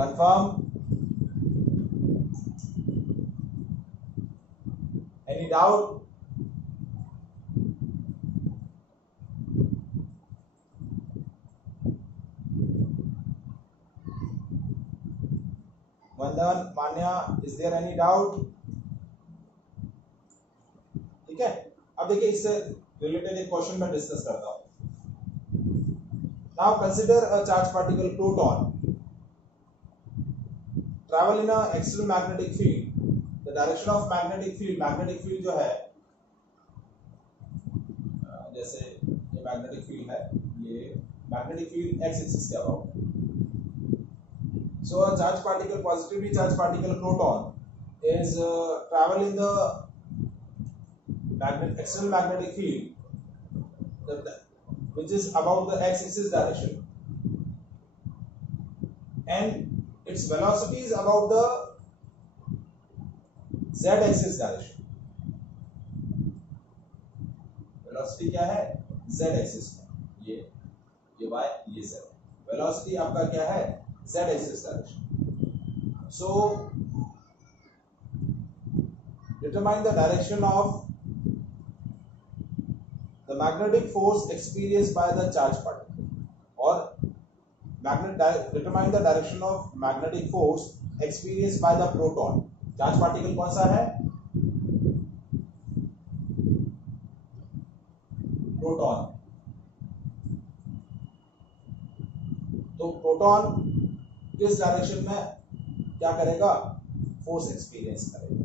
Confirm? Any doubt? वंदन, मान्या, is there any doubt? ठीक है, अब देखिए इससे रिलेटेड एक क्वेश्चन मैं डिस्कस करता हूं. Now consider a charge particle proton travel in a external magnetic field. The direction of magnetic field जो है, जैसे ये मैग्नेटिक फील्ड है, ये मैग्नेटिक फील्ड एक्स एक्सिस के about. So a charge particle, positively charged particle proton is travel in the external magnetic field which is about the x-axis direction, and its velocity is about the z-axis direction. Velocity क्या है? z-axis में, ये y, ये z. Velocity आपका क्या है? z-axis direction. So determine the direction of the magnetic force experienced by the charge particle, or determine the direction of magnetic force experienced by the proton. charge particle कौन सा है? Proton. तो proton किस direction में क्या करेगा? Force experience करेगा.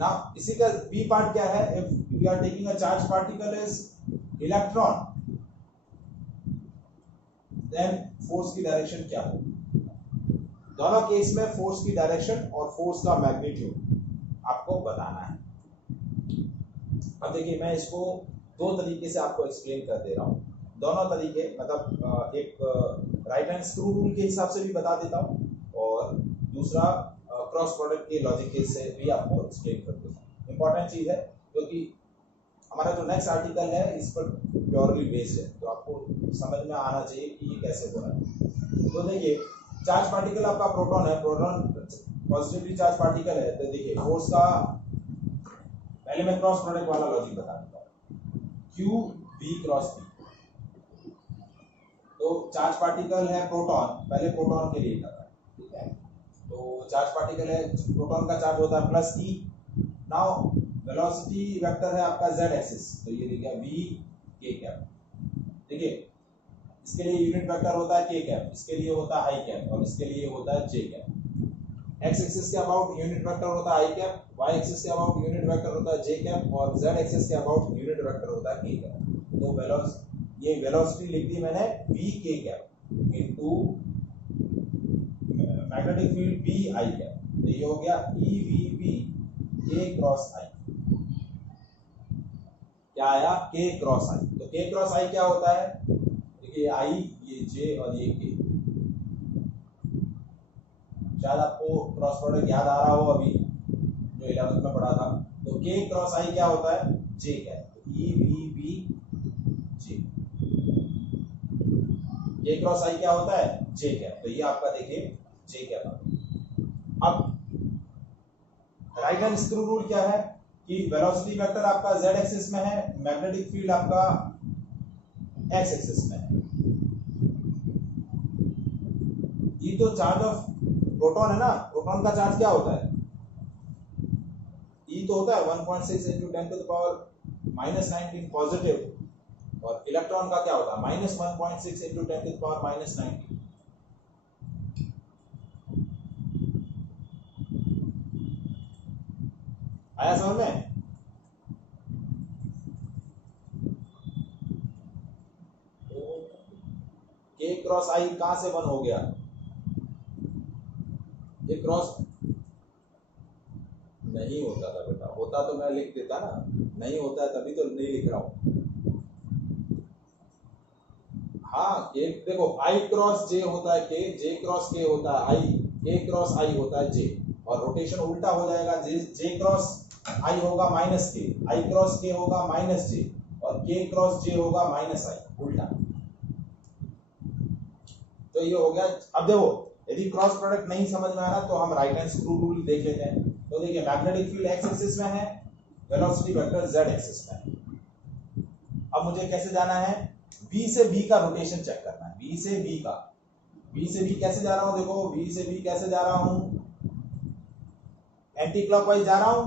ना इसी का बी पार्ट क्या है? If we are taking a charge particle is electron, then force की डायरेक्शन क्या हो? दोनों केस में फोर्स की डायरेक्शन और फोर्स का मैग्नीट्यूड आपको बताना है. अब देखिए मैं इसको दो तरीके से आपको एक्सप्लेन कर दे रहा हूं. दोनों तरीके मतलब एक राइट हैंड स्क्रू रूल के हिसाब से भी बता देता हूं, और दूसरा क्रॉस प्रोडक्ट के लॉजिक से भी आपको एक्सप्लेन कर देता हूं. इंपॉर्टेंट चीज है क्योंकि हमारा जो नेक्स्ट आर्टिकल है इस पर प्योरली बेस्ड है, तो आपको समझ में आना चाहिए कि ये कैसे हो रहा है. तो देखिए चार्ज पार्टिकल आपका प्रोटॉन है, प्रोटॉन पॉजिटिवली चार्ज पार्टिकल है. तो देखिए फोर्स का पहले मैं क्रॉस प्रोडक्ट वाला लॉजिक बता देता हूं. Q B cross B. तो चार्ज पार्टिकल है प्रोटॉन, पहले प्रोटॉन के लिए कर रहा है. ठीक है, तो चार्ज पार्टिकल है, प्रोटॉन का चार्ज होता है plus e. Now velocity vector है आपका z एक्सिस, तो ये देखिए v k कैप. देखिए इसके लिए यूनिट वेक्टर होता है k कैप, इसके लिए होता है i कैप, और इसके लिए होता है j कैप. x एक्सिस के अबाउट यूनिट वेक्टर होता है i कैप, y एक्सिस के अबाउट यूनिट वेक्टर होता है j कैप, और z एक्सिस के अबाउट यूनिट वेक्टर होता है k कैप. तो ये वेलोसिटी लिख दी मैंने v k cap into magnetic field b i cap. तो ये हो गया e v b k cross i. क्या आया? k cross i. तो k क्रॉस i क्या होता है? देखिए i, ये j और ये k. शायद आपको क्रॉस प्रोडक्ट याद आ रहा हो अभी जो 11th में पढ़ा था. तो k क्रॉस i क्या होता है? j cap. e v b j. k cross i क्या होता है? j cap. तो ये आपका देखिए j कैप. अब राइट हैंड स्क्रू रूल क्या है कि वेलोसिटी वेक्टर आपका z एक्सिस में है, मैग्नेटिक फील्ड आपका x एक्सिस में है. ये तो चार्ज ऑफ प्रोटॉन है ना. प्रोटॉन का चार्ज क्या होता है? E तो होता है 1.6 into 10 to the power -19 positive, और इलेक्ट्रॉन का क्या होता है? -1.6 into 10 to the power -19. आया समझ में? K क्रॉस I कहां से 1 हो गया? ये क्रॉस नहीं होता था बेटा, होता तो मैं लिख देता ना. नहीं होता है तभी तो नहीं लिख रहा हूं. हाँ, देखो I क्रॉस J होता है K, J क्रॉस K होता है I, K क्रॉस I होता है J, और रोटेशन उल्टा हो जाएगा. J क्रॉस I होगा minus K, I cross K होगा माइनस J, और K क्रॉस J होगा माइनस I, उल्टा. तो ये हो गया. अब देखो यदि क्रॉस प्रोडक्ट नहीं समझ में आ रहा तो हम राइट हैंड स्क्रू रूल देख लेते हैं। तो देखिए मैग्नेटिक फील्ड एक्स एक्सिस में है, वेलोसिटी वेक्टर जेड एक्सिस में है। अब मुझे कैसे जाना है, बी से बी का रोटेशन चेक करना है। बी से बी का, बी से बी कैसे जा रहा हूं, देखो बी से बी कैसे जा रहा हूं, एंटी क्लॉकवाइज जा रहा हूं।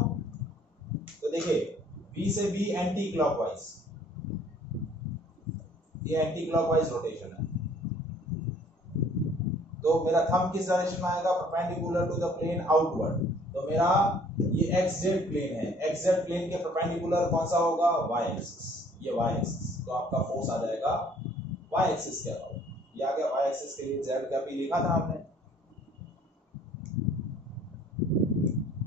तो देखिए बी से बी एंटी क्लॉकवाइज, ये एंटी क्लॉकवाइज रोटेशन है। तो मेरा थंब किस डायरेक्शन में आएगा, perpendicular to the plane outward. तो मेरा ये एक्स जेड प्लेन है, एक्स जेड प्लेन के परपेंडिकुलर कौन सा होगा, वाई एक्सिस, ये वाई एक्सिस। तो आपका फोर्स आ जाएगा वाई एक्सिस के अबाउट। ये आ गया वाई एक्सिस के लिए जेड का भी लिखा था हमने।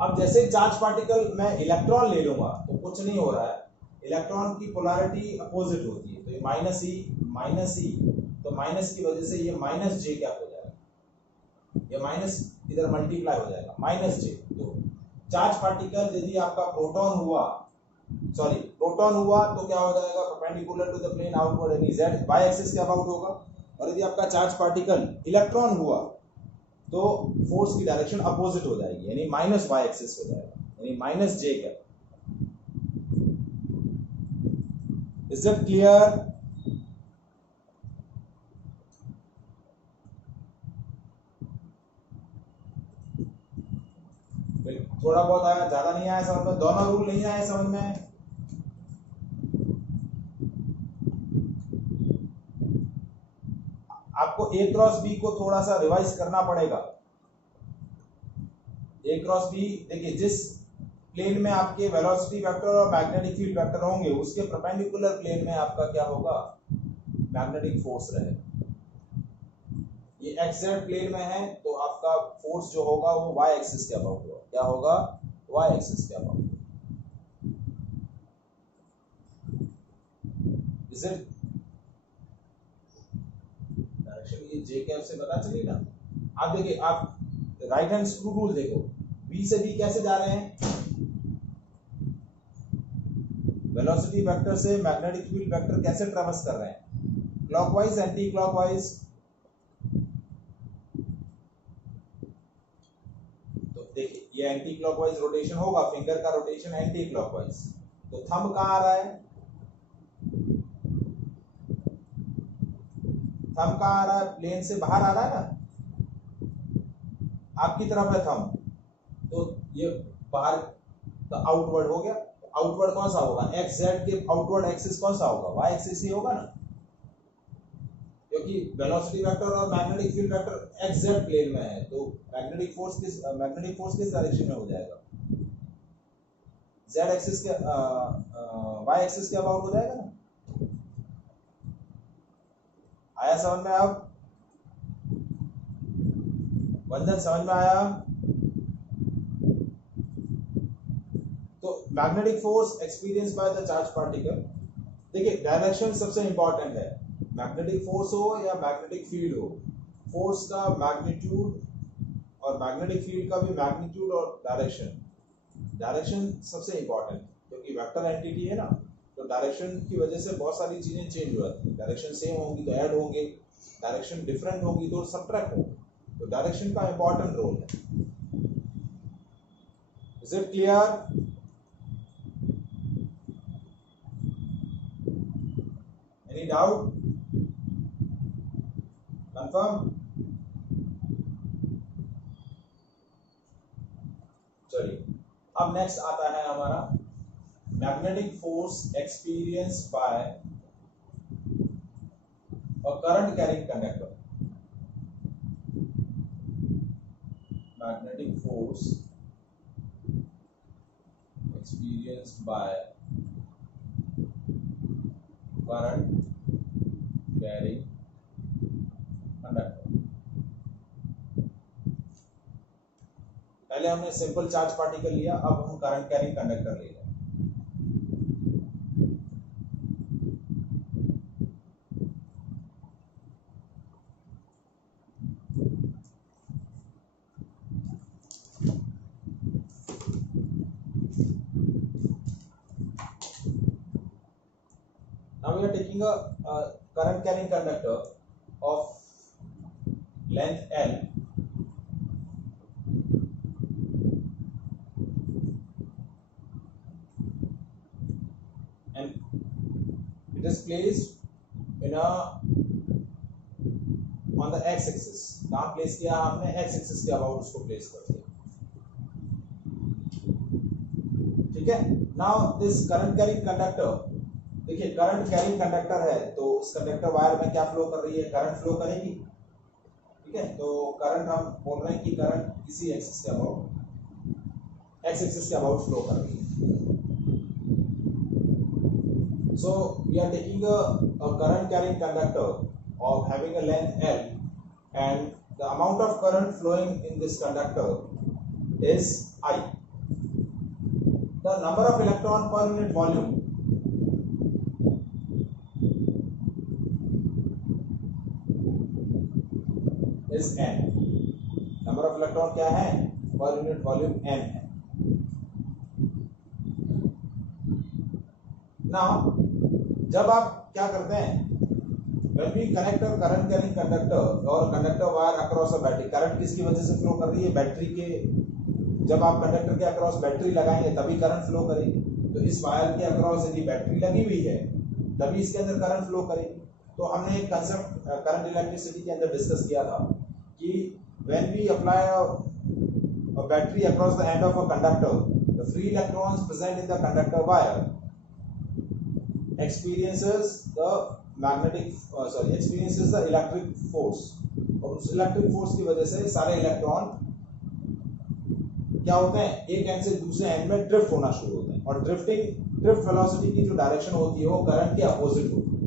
अब जैसे चार्ज पार्टिकल मैं इलेक्ट्रॉन ले लूंगा तो कुछ नहीं हो रहा है, इलेक्ट्रॉन की पोलैरिटी अपोजिट होती है। तो ये माइनस ई, तो माइनस की वजह से ये माइनस जे क्या हो जाएगा, ये माइनस इधर मल्टीप्लाई हो जाएगा, माइनस जे। तो चार्ज पार्टिकल यदि आपका प्रोटॉन हुआ तो क्या हो जाएगा, perpendicular to the plane outward, यानी जेड वाई एक्सिस के अबाउट होगा। और यदि आपका चार्ज पार्टिकल इलेक्ट्रॉन हुआ तो फोर्स की डायरेक्शन अपोजिट हो जाएगी, यानी माइनस वाई एक्सिस हो जाएगा, यानी माइनस जे का। Is it clear? थोड़ा बहुत आया, ज्यादा नहीं आया समझ में, दोनों रूल नहीं आए समझ में। आपको ए क्रॉस बी को थोड़ा सा रिवाइज करना पड़ेगा। ए क्रॉस बी, देखिए जिस प्लेन में आपके वेलोसिटी वेक्टर और मैग्नेटिक फील्ड वेक्टर होंगे उसके परपेंडिकुलर प्लेन में आपका क्या होगा, मैग्नेटिक फोर्स रहेगा। ये एक्स जेड प्लेन में है तो आपका फोर्स जो होगा वो वाई एक्सिस के अबाउट होगा। क्या होगा, वाई एक्सिस के अबाउट। इज इट डायरेक्शन, ये जे कैप से पता चली ना। आप देखिए, आप राइट हैंड स्क्रू रूल देखो, बी से बी कैसे जा रहे हैं, वेलोसिटी वेक्टर से मैग्नेटिक फील्ड वेक्टर कैसे ट्रेवर्स कर रहे हैं, क्लॉकवाइज एंटी क्लॉकवाइज। तो देखिए ये एंटी क्लॉकवाइज रोटेशन होगा, फिंगर का रोटेशन एंटी क्लॉकवाइज। तो थंब कहां आ रहा है, थंब कहां आ रहा है, प्लेन से बाहर आ रहा है ना, आपकी तरफ है थंब, तो ये बाहर तो आउटवर्ड हो गया। आउटवर्ड कौन सा होगा, एक्स जेड के आउटवर्ड एक्सिस कौन सा होगा, वाई एक्सिस ही होगा ना, क्योंकि वेलोसिटी वेक्टर और magnetic field vector x z plane में है। तो मैग्नेटिक फोर्स किस डायरेक्शन में हो जाएगा, जेड एक्सिस के वाई एक्सिस के अबाउट हो जाएगा ना। आया समझ में, अब बंधन समझ में आया। तो magnetic force experience by the charge particle, देखिए डायरेक्शन सबसे इंपॉर्टेंट है, मैग्नेटिक फोर्स हो या मैग्नेटिक फील्ड हो, फोर्स का मैग्नीट्यूड और मैग्नेटिक फील्ड का भी मैग्नीट्यूड और डायरेक्शन सबसे इंपॉर्टेंट, क्योंकि वेक्टर एंटिटी है ना, तो डायरेक्शन की वजह से बहुत सारी चीजें चेंज हो जाती है। डायरेक्शन सेम होगी तो ऐड होंगे, डायरेक्शन डिफरेंट होगी तो सब्ट्रैक्ट होंगे। तो डायरेक्शन का इंपॉर्टेंट रोल है। Is it clear? Any doubt, confirm? चलिए अब नेक्स्ट आता है हमारा magnetic force experience by a current carrying conductor. Magnetic force experienced by current carrying conductor। पहले हमने सिंपल चार्ज पार्टिकल लिया, अब हम करंट कैरिंग कंडक्टर ले रहे हैं। Now we are taking a current carrying conductor of length L is placed in a on the x axis. कहाँ place किया हमने? x axis के अबाउट उसको प्लेस कर दिया, ठीक है। Now this current carrying conductor, देखिए करंट कैरिंग कंडक्टर है तो उस कंडक्टर वायर में क्या फ्लो कर रही है? करंट फ्लो करेगी, ठीक है। तो करंट हम बोल रहे हैं कि करंट इसी एक्सिस के अबाउट, एक्स एक्सिस के अबाउट फ्लो कर रही है। So we are taking a current carrying conductor of having a length L, and the amount of current flowing in this conductor is I. The number of electron per unit volume is n. Number of electron क्या है? Per unit volume n है। Now जब आप क्या करते हैं, when we connect a current carrying conductor or conductor wire across a battery, current किसकी वजह से फ्लो कर रही है? बैटरी के, जब आप कंडक्टर के अक्रॉस बैटरी लगाएंगे तभी करंट फ्लो करेगी। तो इस वायर के अक्रॉस यदि बैटरी लगी हुई है तभी इसके अंदर करंट फ्लो करेगी। तो हमने एक कंसेप्ट करंट इलेक्ट्रिसिटी के अंदर डिस्कस किया था कि when we apply a battery across the end of a conductor, the free electrons present in the conductor wire experiences the electric force, और उस इलेक्ट्रिक फोर्स की वजह से सारे इलेक्ट्रॉन क्या होते हैं? एक एंड से दूसरे एंड में ड्रिफ्ट होना शुरू होते हैं, और ड्रिफ्ट वेलोसिटी की जो डायरेक्शन होती है वो करंट के अपोजिट होती है।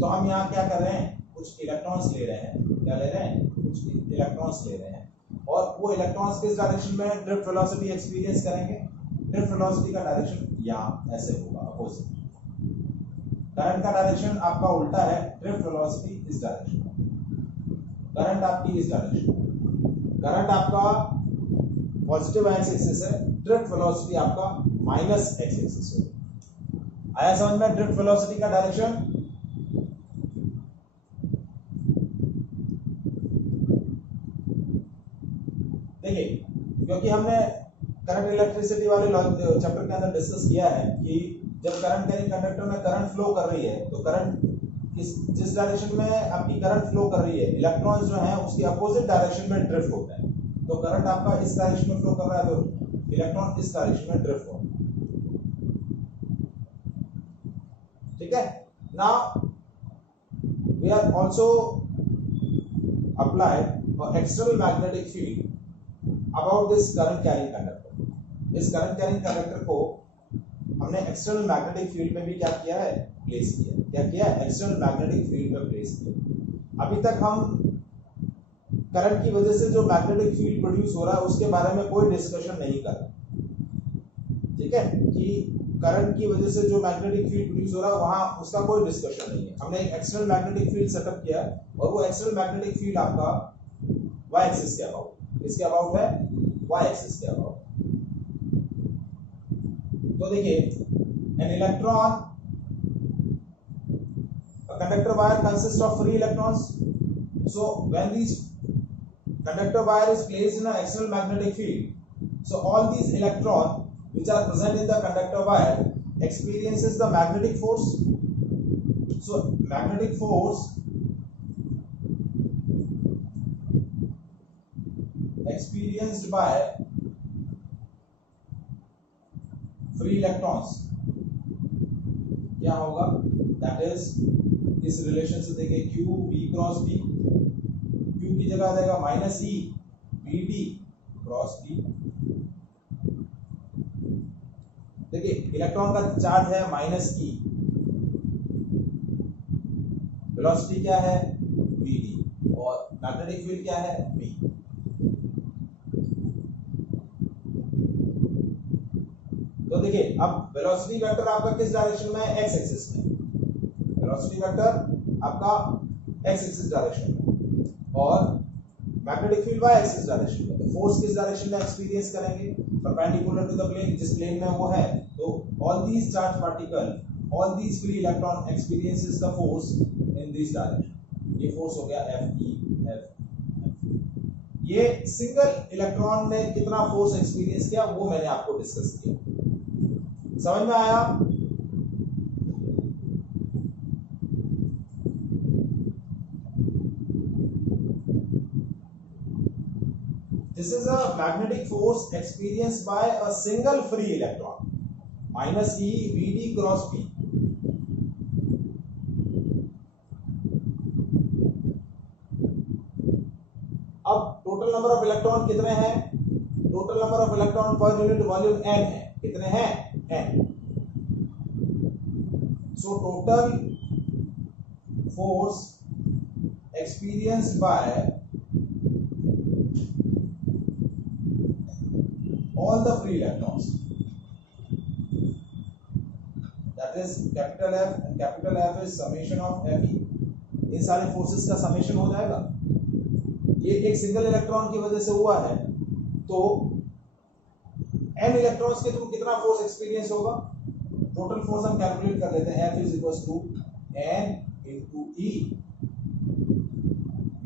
तो हम यहाँ क्या कर रहे हैं? कुछ इलेक्ट्रॉन्स ले रहे हैं, क्या ले रहे हैं? कुछ इलेक्ट्रॉन्स ले रहे हैं, और वो इलेक्ट्रॉन्स किस डायरेक्शन में ड्रिफ्ट वेलोसिटी एक्सपीरियंस करेंगे? ड्रिफ्ट वेलोसिटी का डायरेक्शन यहाँ ऐसे होगा, अपोजिट। करंट का डायरेक्शन आपका उल्टा है, ड्रिफ्ट वेलोसिटी इस डायरेक्शन में, करंट आपकी इस डायरेक्शन में। करंट आपका पॉजिटिव एक्स एक्सिस है, ड्रिफ्ट वेलोसिटी आपका माइनस एक्स एक्सिस है। आया समझ में ड्रिफ्ट वेलोसिटी का डायरेक्शन? देखिए, क्योंकि हमने करंट इलेक्ट्रिसिटी वाले चैप्टर के अंदर डिस्कस किया है कि जब करंट कैरिंग कंडक्टर में करंट फ्लो कर रही है तो करंट जिस डायरेक्शन में आपकी करंट फ्लो कर रही है, इलेक्ट्रॉन्स जो हैं उसके अपोजिट डायरेक्शन में ड्रिफ्ट होते हैं। तो करंट आपका इस डायरेक्शन में फ्लो कर रहा है तो इलेक्ट्रॉन इस डायरेक्शन में ड्रिफ्ट होते हैं, ठीक है। Now we are also applied external magnetic field about this current carrying conductor. इस करंट कैरिंग कंडक्टर को हमने एक्सटर्नल मैग्नेटिक फील्ड में भी क्या किया है? प्लेस किया। क्या किया है? एक्सटर्नल मैग्नेटिक फील्ड में प्लेस किया। अभी तक हम करंट की वजह से जो मैग्नेटिक फील्ड प्रोड्यूस हो रहा है उसके बारे में कोई डिस्कशन नहीं कर रहे, ठीक है, कि करंट की वजह से जो मैग्नेटिक फील्ड प्रोड्यूस हो रहा है वहां उसका कोई डिस्कशन नहीं है। हमने एक एक्सटर्नल मैग्नेटिक फील्ड सेटअप किया और वो एक्सटर्नल मैग्नेटिक फील्ड आपका वाई एक्सिस के अबाउट, इसके अबाउट है वाई एक्सिस के अबाउट। तो देखिए, an electron, a conductor wire consists of free electrons. So when these conductor wire is placed in an external magnetic field, so all these electrons which are present in the conductor wire experiences the magnetic force. So magnetic force experienced by free electrons क्या होगा? That is इस relation से देखिए Q V cross B, Q की जगह आ जाएगा minus E V D cross B। देखिए electron का चार्ज है माइनस E, वेलोसिटी क्या है? V D, और मैग्नेटिक फील्ड क्या है? B। तो देखिए अब वेलोसिटी वेक्टर आपका किस डायरेक्शन में है? एक्स एक्सिस में। वेलोसिटी वेक्टर आपका एक्स एक्सिस डायरेक्शन में और magnetic field Y axis direction में। तो फोर्स किस डायरेक्शन में एक्सपीरियंस करेंगे? परपेंडिकुलर टू द प्लेन, जिस प्लेन में वो है। तो all these charge particle, all these free electron experiences the force in this direction. ये फोर्स हो गया F E F। ये सिंगल इलेक्ट्रॉन ने कितना फोर्स एक्सपीरियंस किया वो मैंने आपको डिस्कस किया। समझ में आया? This is a magnetic force experienced by a single free electron minus E Vd cross P. अब टोटल नंबर ऑफ इलेक्ट्रॉन कितने हैं? Total number of electron per unit volume n है. कितने हैं? n. So total force experienced by all the free electrons, that is capital F, and capital F is summation of Fe. इन सारे forces का summation हो जाएगा. ये एक single electron की वजह से हुआ है, तो n इलेक्ट्रॉन्स के थ्रू कितना फोर्स एक्सपीरियंस होगा? टोटल फोर्स हम कैलकुलेट कर लेते हैं. F is equals to n into E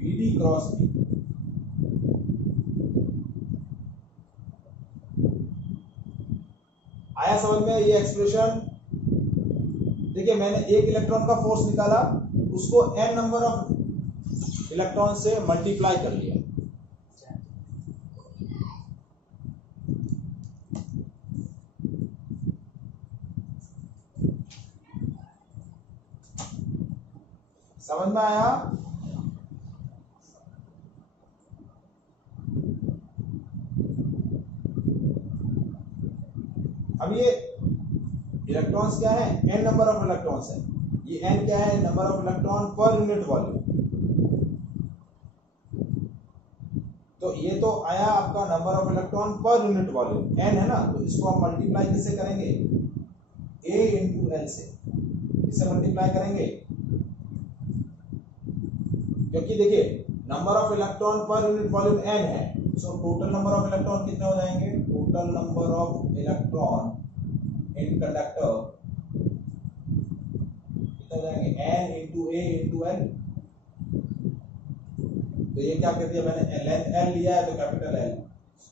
Vd cross P. आया समझ में ये एक्सप्रेशन? देखिए मैंने एक इलेक्ट्रॉन का फोर्स निकाला, उसको n नंबर ऑफ इलेक्ट्रॉन से मल्टीप्लाई कर लिया. समझ में आया? अब ये इलेक्ट्रॉन्स क्या है? n नंबर ऑफ इलेक्ट्रॉन्स है. ये n क्या है? Number of electron per unit volume. तो ये तो आया आपका number of electron per unit volume, n है ना, तो इसको हम मल्टीप्लाई किससे करेंगे? a इंटू l से. किससे मल्टीप्लाई करेंगे? क्योंकि देखिए number of electron per unit volume n है, so total number of electron कितने हो जाएंगे? Total number of electron in conductor कितने हो जाएंगे? n into a into l. तो ये क्या कर दिया मैंने? l लिया है तो कैपिटल L,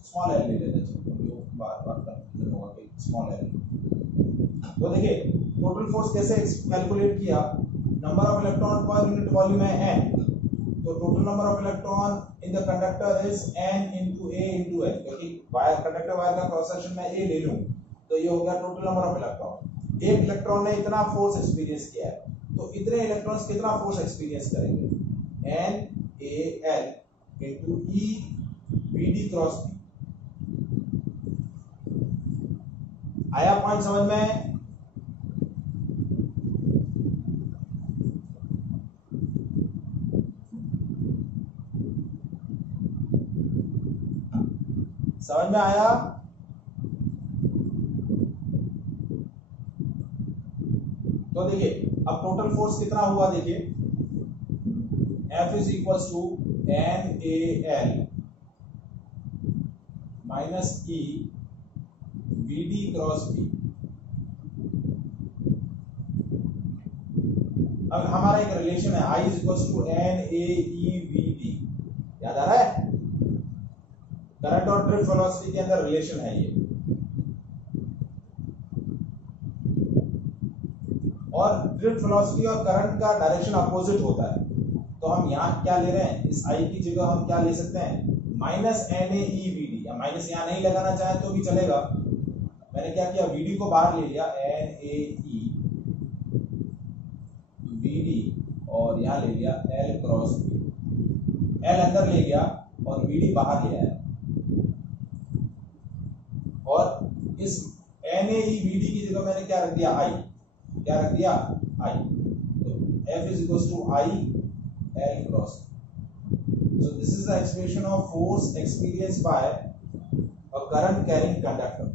स्मॉल l ले लेते हैं, बार बार कंफ्यूजन होगा कि स्मॉल l. तो देखिए टोटल फोर्स कैसे कैलकुलेट किया? Number of electron per unit volume है n, तो total number of electron in the conductor is n into a into l. क्योंकि वायर कंडक्टर वायर का क्रॉस सेक्शन में a ले लूं तो ये हो गया टोटल नंबर ऑफ इलेक्ट्रॉन. एक इलेक्ट्रॉन ने इतना फोर्स एक्सपीरियंस किया है, तो इतने इलेक्ट्रॉन्स कितना फोर्स एक्सपीरियंस करेंगे? n a l into E Vd cross P. आया पॉइंट समझ में? समझ में आया? तो देखिए अब टोटल फोर्स कितना हुआ? देखिए F is equals to NaL minus E Vd cross P. अब हमारा एक रिलेशन है I is equals to NaEVd. याद आ रहा है? करंट और ड्रिफ्ट वेलोसिटी के अंदर रिलेशन है ये. और ड्रिफ्ट वेलोसिटी और करंट का डायरेक्शन अपोजिट होता है, तो हम यहाँ क्या ले रहे हैं? इस I की जगह हम क्या ले सकते हैं? Minus NaEVd. या माइनस यहाँ नहीं लगाना चाहे तो भी चलेगा. मैंने क्या किया? Vd को बाहर ले लिया, NaEVd, और यहाँ ले लिया L क्रॉस P. L अंदर ले गया और Vd बाहर ले आया, और इस NaEVd की जगह मैंने क्या रख दिया? I. क्या रख दिया? I. तो F is equals to I L cross. So this is the expression of force experienced by a current carrying conductor.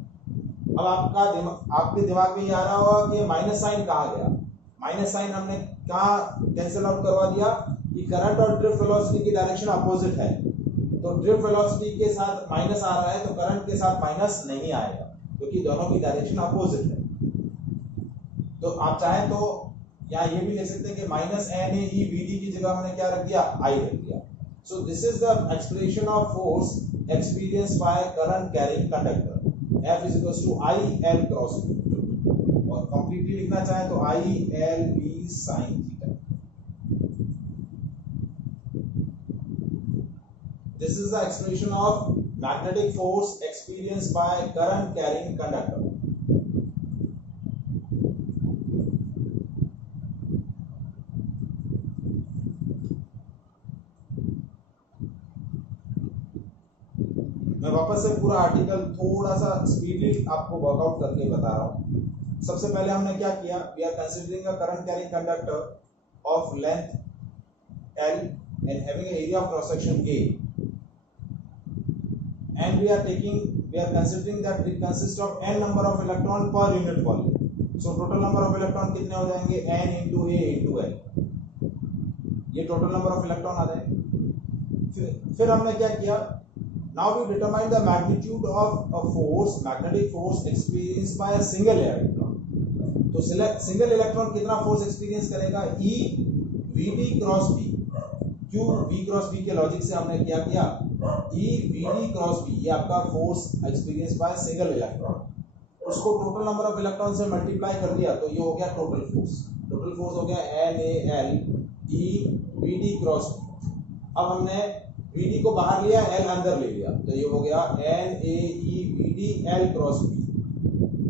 अब आपके दिमाग में ये आ रहा होगा कि माइनस साइन कहाँ गया? माइनस साइन हमने कहाँ कैंसिल आउट करवा दिया कि करंट और ड्रिफ्ट वेलोसिटी की डायरेक्शन अपोजिट है, तो ड्रिफ्ट वेलोसिटी के साथ माइनस आ रहा है तो करंट के साथ माइनस नहीं आएगा, क्योंकि दोनों की डायरेक्शन अपोजिट है. तो आप चाहें तो यहाँ ये भी लिख सकते हैं कि माइनस NaEVd की जगह हमने क्या रख दिया? I रख दिया. So this is the expression of force experience by current carrying conductor. F is equals to I L cross B. और कंप्लीटली लिखना चाहे तो I L B sin theta. This is the expression of magnetic force experience by current carrying conductor. मैं वापस से पूरा article थोड़ा सा स्पीडली आपको वर्कआउट करके बता रहा हूं। सबसे पहले हमने क्या किया, we are considering a current carrying conductor of length L and having an area of cross section A, and we are considering that it consists of n number of electron per unit volume. So total number of electron कितने हो जाएंगे, n into A into L, ये total number of electron आ जाएंगे। फिर हमने क्या किया, now we determine the magnitude of a force, magnetic force experienced by a single electron। तो सिंगल इलेक्ट्रॉन कितना फोर्स एक्सपीरियंस करेगा, E Vd क्रॉस B। क्यों, V क्रॉस B के लॉजिक से हमने क्या किया, E Vd क्रॉस B, ये आपका force experience by single electron, उसको टोटल नंबर ऑफ इलेक्ट्रॉन से मल्टीप्लाई कर दिया तो ये हो गया टोटल फोर्स। टोटल फोर्स हो गया NaL E Vd cross B। अब हमने Vd को बाहर लिया, L अंदर ले लिया, तो ये हो गया NaE Vd L cross B,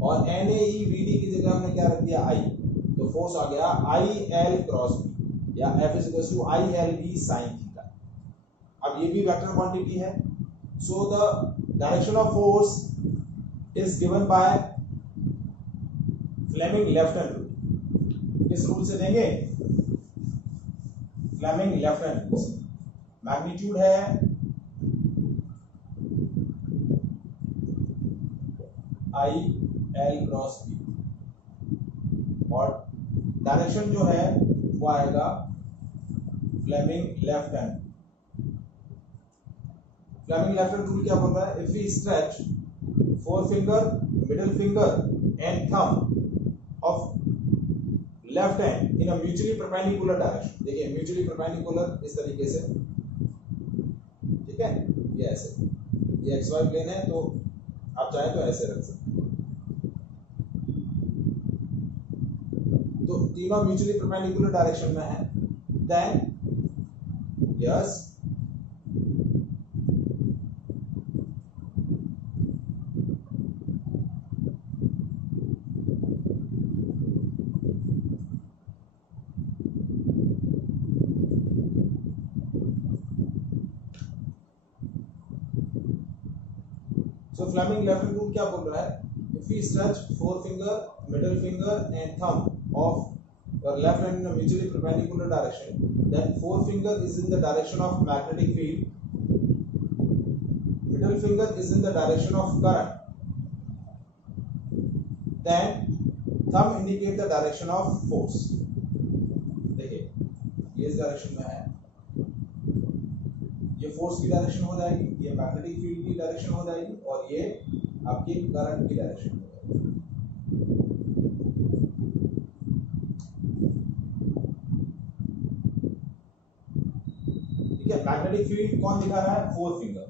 और NaE Vd की जगह हमने क्या रख दिया, I, तो फोर्स आ गया IL क्रॉस B, या F is equals to ILB sin theta. अब ये भी वेक्टर क्वांटिटी है। So the direction of force is given by Fleming left hand rule. किस रूल से देंगे, फ्लेमिंग लेफ्ट हैंड रूल से। मैग्नीट्यूड है IL क्रॉस B, और डायरेक्शन जो है वो आएगा Fleming left hand. Fleming left hand rule क्या बोल रहा है, if we stretch forefinger, middle finger and thumb of left hand in a mutually perpendicular direction। देखिए mutually perpendicular इस तरीके से, ठीक है, ये ऐसे, ये XY प्लेन है, तो आप चाहे तो ऐसे रख सकते हैं। तो तीनों म्यूचुअली परपेंडिकुलर डायरेक्शन में है, then yes so Fleming left hand rule क्या बोल रहा है, if we stretch forefinger, middle finger and thumb of your left hand in a mutually perpendicular direction, then forefinger is in the direction of magnetic field, middle finger is in the direction of current, then thumb indicate the direction of force। देखिए ये इस direction में है, ये force की direction हो जाएगी, ये मैग्नेटिक फील्ड की डायरेक्शन हो जाएगी, और ये आपकी करंट की डायरेक्शन हो जाएगी। ठीक है, मैग्नेटिक फील्ड कौन दिखा रहा है, फोर फिंगर,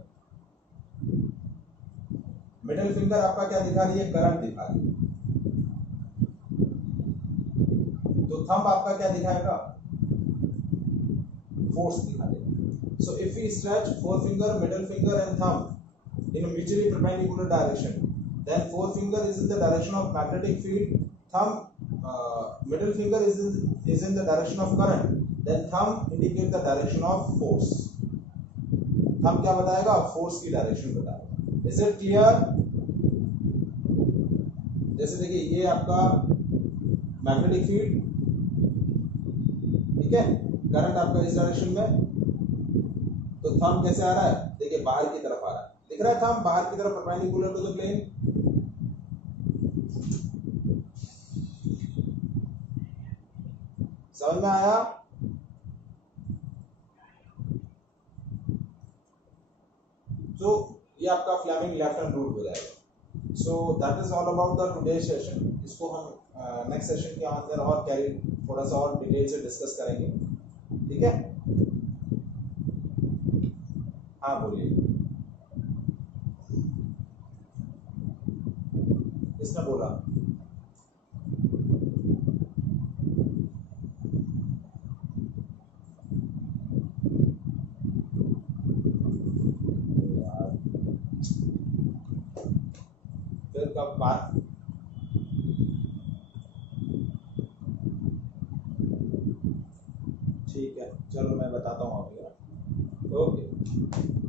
मिडिल फिंगर आपका क्या दिखा रही है, करंट दिखा रही है, तो थंब आपका क्या दिखाएगा, फोर्स दिखा देगा। So if we stretch forefinger, middle finger and thumb in a mutually perpendicular direction, then forefinger is in the direction of magnetic field, middle finger is in the direction of current, then thumb indicate the direction of force। thumb क्या बताएगा, force की direction बताएगा। Is it clear? जैसे देखिए ये आपका magnetic field, ठीक है, करंट आपका इस डायरेक्शन में, तो थंब कैसे आ रहा है, देखिए बाहर की तरफ आ रहा है, दिख रहा है थंब बाहर की तरफ परपेंडिकुलर टू द प्लेन। समझ में आया? तो ये आपका फ्लेमिंग लेफ्ट हैंड रूल हो जाएगा। So that is all about the today session. इसको हम नेक्स्ट सेशन के अंदर और कैरी थोड़ा सा और डिटेल से डिस्कस करेंगे, ठीक है? हाँ बोलिए, किसने बोला? यार फिर कब बात, ठीक है चलो मैं बताता हूँ अभी। ओके।